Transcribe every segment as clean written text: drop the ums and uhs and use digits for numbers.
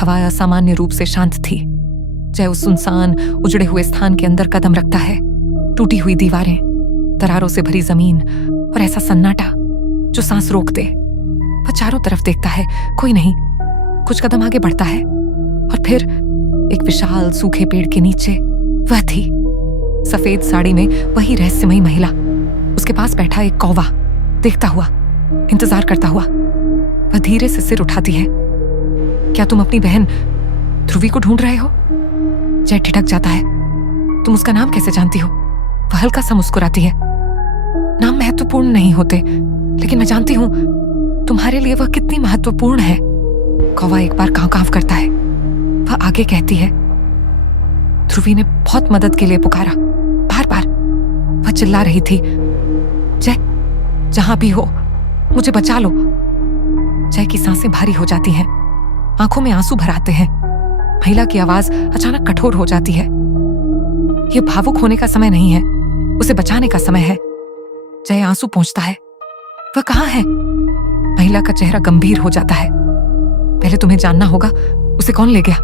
हवा असामान्य रूप से शांत थी। जय उस सुनसान उजड़े हुए स्थान के अंदर कदम रखता है। टूटी हुई दीवारें, दरारों से भरी जमीन और ऐसा सन्नाटा जो सांस रोक दे। वह चारों तरफ देखता है, कोई नहीं। कुछ कदम आगे बढ़ता है और फिर एक विशाल सूखे पेड़ के नीचे वह थी, सफेद साड़ी में वही रहस्यमयी महिला। उसके पास बैठा एक कौवा, देखता हुआ, इंतजार करता हुआ। वह धीरे से सिर उठाती है। क्या तुम अपनी बहन ध्रुवी को ढूंढ रहे हो? जय ठिठक जाता है। तुम उसका नाम कैसे जानती हो? वह हल्का सा मुस्कुराती है। नाम महत्वपूर्ण नहीं होते, लेकिन मैं जानती हूं तुम्हारे लिए वह कितनी महत्वपूर्ण है। कौवा एक बार कांव कांव करता है। वह आगे कहती है, ध्रुवी ने बहुत मदद के लिए पुकारा, बार बार। वह चिल्ला रही थी, जय जहां भी हो मुझे बचा लो। जय की सांसें भारी हो जाती हैं, आंखों में आंसू भर आते हैं। महिला की आवाज अचानक कठोर हो जाती है। यह भावुक होने का समय नहीं है, उसे बचाने का समय है। जय आंसू पोंछता है। वह कहां है? महिला का चेहरा गंभीर हो जाता है। पहले तुम्हें जानना होगा उसे कौन ले गया।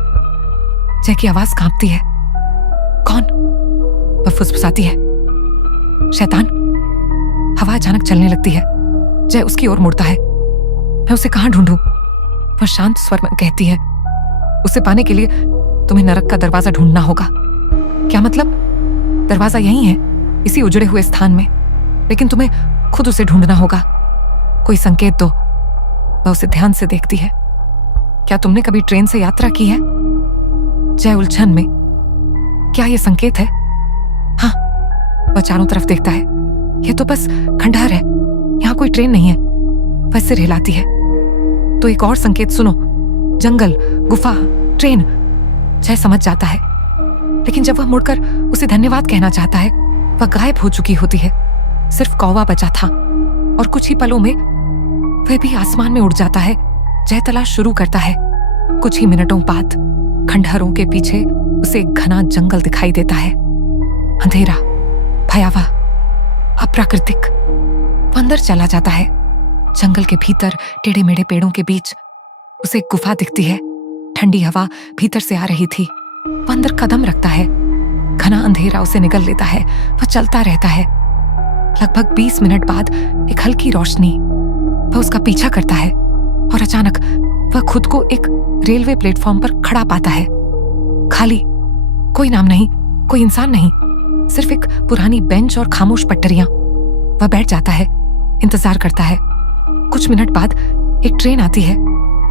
जय की आवाज कांपती है। कौन? वह फुसफुसाती है। शैतान। हवा अचानक चलने लगती है। जय उसकी ओर मुड़ता है। मैं उसे कहां ढूंढूं? वह शांत स्वर में कहती है, उसे पाने के लिए तुम्हें नरक का दरवाजा ढूंढना होगा। क्या मतलब? दरवाजा यही है, इसी उजड़े हुए स्थान में, लेकिन तुम्हें खुद उसे ढूंढना होगा। कोई संकेत दो। वह उसे ध्यान से देखती है। क्या तुमने कभी ट्रेन से यात्रा की है? जय उलझन में, क्या यह संकेत है? हाँ। वह चारों तरफ देखता है। यह तो बस खंडहर है, यहां कोई ट्रेन नहीं है। वह सिर हिलाती है। तो एक और संकेत सुनो, जंगल, गुफा, ट्रेन। जय समझ जाता है, लेकिन जब वह मुड़कर उसे धन्यवाद कहना चाहता है, वह गायब हो चुकी होती है। सिर्फ कौवा बचा था और कुछ ही पलों में वह भी आसमान में उड़ जाता है। जय तलाश शुरू करता है। कुछ ही मिनटों बाद खंडहरों के पीछे उसे एक घना जंगल दिखाई देता है। अंधेरा, भयावह, अप्राकृतिक। वह अंदर चला जाता है। जंगल के भीतर टेढ़े मेढ़े पेड़ों के बीच उसे एक गुफा दिखती है। ठंडी हवा भीतर से आ रही थी। वह अंदर कदम रखता है। घना अंधेरा उसे निगल लेता है। वह चलता रहता है। लगभग 20 मिनट बाद एक हल्की रोशनी, वह उसका पीछा करता है और अचानक वह खुद को एक रेलवे प्लेटफॉर्म पर खड़ा पाता है। खाली, कोई नाम नहीं, कोई इंसान नहीं, सिर्फ एक पुरानी बेंच और खामोश पटरियां। वह बैठ जाता है, इंतजार करता है। कुछ मिनट बाद एक ट्रेन आती है,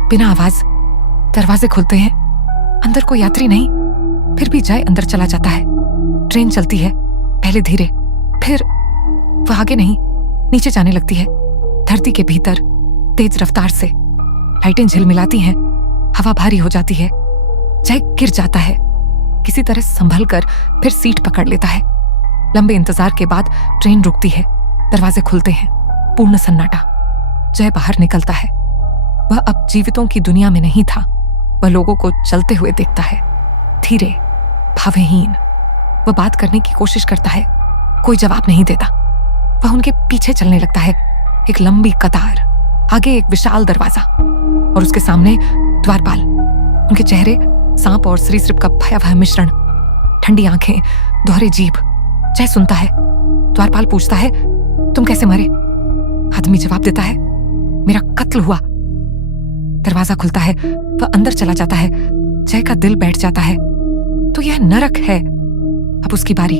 बिना आवाज। दरवाजे खुलते हैं, अंदर कोई यात्री नहीं। फिर भी जय अंदर चला जाता है। ट्रेन चलती है, पहले धीरे, फिर वह आगे नहीं, नीचे जाने लगती है। धरती के भीतर तेज रफ्तार से लाइटें झिलमिलाती हैं। हवा भारी हो जाती है। जय गिर जाता है। किसी तरह संभल कर फिर सीट पकड़ लेता है। लंबे इंतजार के बाद ट्रेन रुकती है। दरवाजे खुलते हैं। पूर्ण सन्नाटा। जय बाहर निकलता है। वह अब जीवितों की दुनिया में नहीं था। वह लोगों को चलते हुए देखता है, धीरे, भावहीन। वह बात करने की कोशिश करता है, कोई जवाब नहीं देता। वह उनके पीछे चलने लगता है। एक लंबी कतार, आगे एक विशाल दरवाजा और उसके सामने द्वारपाल। उनके चेहरे सांप और सरीसृप का भयावह मिश्रण। ठंडी आंखें, दोहरे जीभ। जय सुनता है। द्वारपाल पूछता है, तुम कैसे मरे? आदमी जवाब देता है, मेरा कत्ल हुआ। दरवाजा खुलता है। वह अंदर चला जाता है। जय का दिल बैठ जाता है। तो यह नरक है। अब उसकी बारी।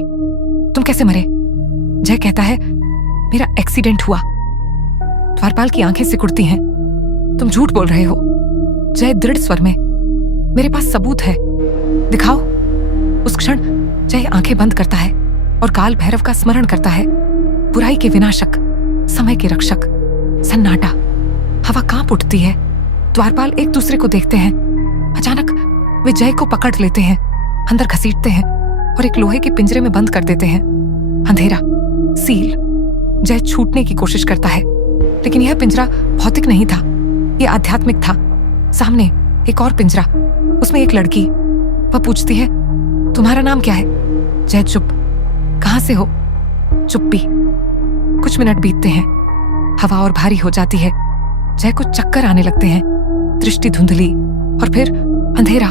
तुम कैसे मरे? जय कहता है, मेरा एक्सीडेंट हुआ। द्वारपाल की आंखें सिकुड़ती हैं। तुम झूठ बोल रहे हो। जय दृढ़ स्वर में, मेरे पास सबूत है, दिखाओ। उस क्षण जय आंखें बंद करता है और काल भैरव का स्मरण करता है। बुराई के विनाशक, समय के रक्षक। सन्नाटा, हवा कांप उठती है। द्वारपाल एक दूसरे को देखते हैं। अचानक वे जय को पकड़ लेते हैं, अंदर घसीटते हैं और एक लोहे के पिंजरे में बंद कर देते हैं। अंधेरा, सील। जय छूटने की कोशिश करता है, लेकिन यह पिंजरा भौतिक नहीं था, यह आध्यात्मिक था। सामने एक और पिंजरा, उसमें एक लड़की। वह पूछती है, तुम्हारा नाम क्या है? जय चुप। कहां से हो? चुप्पी। कुछ मिनट बीतते हैं। हवा और भारी हो जाती है। जय को चक्कर आने लगते हैं, दृष्टि धुंधली और फिर अंधेरा।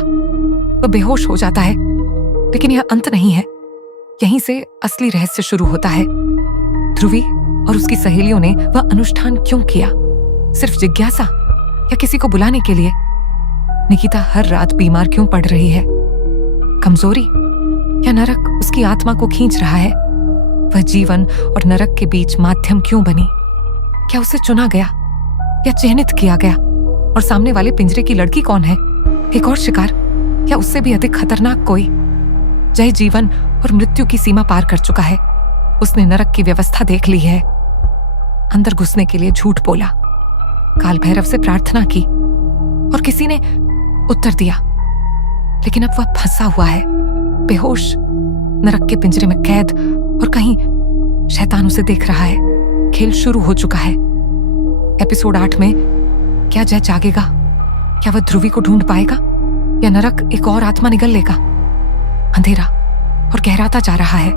वह बेहोश हो जाता है। लेकिन यह अंत नहीं है, यहीं से असली रहस्य शुरू होता है। ध्रुवी और उसकी सहेलियों ने वह अनुष्ठान क्यों किया? सिर्फ जिज्ञासा या किसी को बुलाने के लिए? निकिता हर रात बीमार क्यों पड़ रही है? कमजोरी या नरक उसकी आत्मा को खींच रहा है? वह जीवन और नरक के बीच माध्यम क्यों बनी? क्या उसे चुना गया या चिन्हित किया गया? और सामने वाले पिंजरे की लड़की कौन है? एक और शिकार या उससे भी अधिक खतरनाक कोई? जय जीवन और मृत्यु की सीमा पार कर चुका है। उसने नरक की व्यवस्था देख ली है। अंदर घुसने के लिए झूठ बोला, काल भैरव से प्रार्थना की और किसी ने उत्तर दिया। लेकिन अब वह फंसा हुआ है, बेहोश, नरक के पिंजरे में कैद, और कहीं शैतान उसे देख रहा है। खेल शुरू हो चुका है। एपिसोड 8 में क्या जय जागेगा? क्या वह ध्रुवी को ढूंढ पाएगा या नरक एक और आत्मा निगल लेगा? अंधेरा और गहराता जा रहा है।